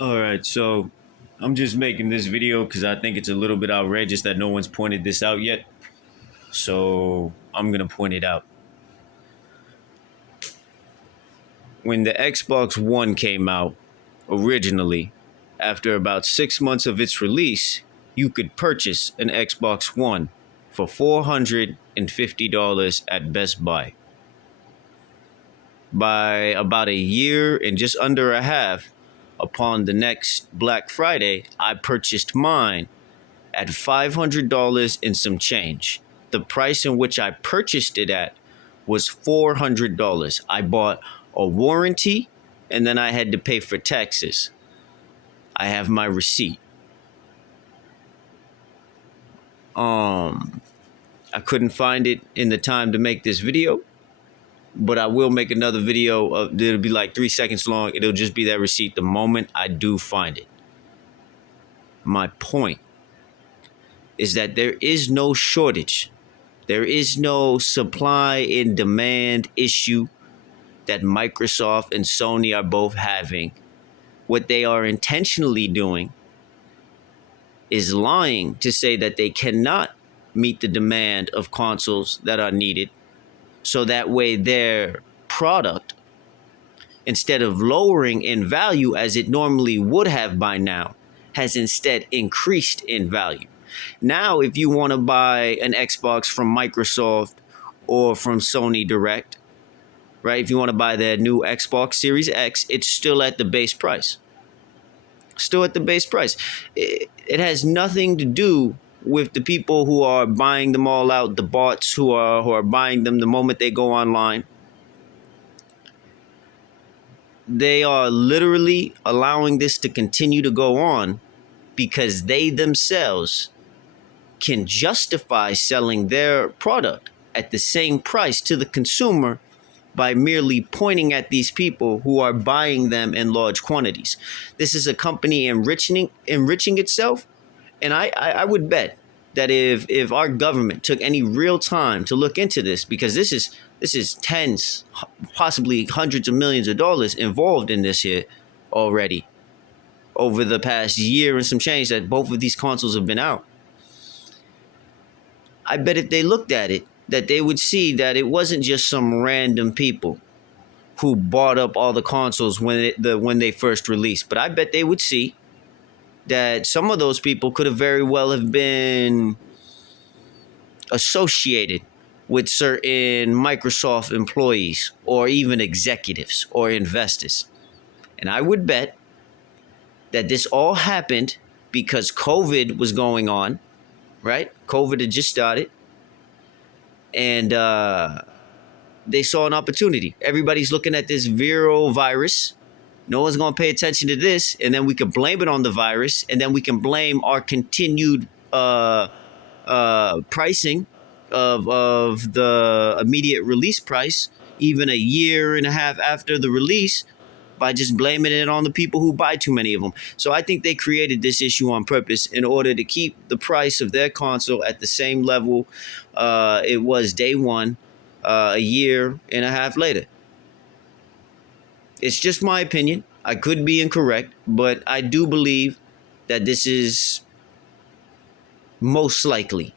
All right, so I'm just making this video because I think it's a little bit outrageous that no one's pointed this out yet. So I'm gonna point it out. When the Xbox One came out originally, after about 6 months of its release, you could purchase an Xbox One for $450 at Best Buy. By about a year and just under a half, upon the next Black Friday, I purchased mine at $500 and some change. The price in which I purchased it at was $400. I bought a warranty and then I had to pay for taxes. I have my receipt. I couldn't find it in the time to make this video, but I will make another video. It'll be like 3 seconds long. It'll just be that receipt the moment I do find it. My point is that there is no shortage. There is no supply and demand issue that Microsoft and Sony are both having. What they are intentionally doing is lying to say that they cannot meet the demand of consoles that are needed. So that way their product, instead of lowering in value as it normally would have by now, has instead increased in value. Now, if you want to buy an Xbox from Microsoft or from Sony Direct, right? If you want to buy their new Xbox Series X, it's still at the base price. Still at the base price. It has nothing to do with the people who are buying them all out, the bots who are buying them the moment they go online. They are literally allowing this to continue to go on because they themselves can justify selling their product at the same price to the consumer by merely pointing at these people who are buying them in large quantities. This is a company enriching itself, and I would bet that if our government took any real time to look into this, because this is tens, possibly hundreds of millions of dollars involved in this here already over the past year and some change that both of these consoles have been out. I bet if they looked at it, that they would see that it wasn't just some random people who bought up all the consoles when they first released. But I bet they would see that some of those people could have very well have been associated with certain Microsoft employees or even executives or investors. And I would bet that this all happened because COVID was going on, right? COVID had just started. And they saw an opportunity. Everybody's looking at this viral virus. No one's going to pay attention to this. And then we can blame it on the virus. And then we can blame our continued pricing of the immediate release price, even a year and a half after the release, by just blaming it on the people who buy too many of them. So I think they created this issue on purpose in order to keep the price of their console at the same level it was day one, a year and a half later. It's just my opinion. I could be incorrect, but I do believe that this is most likely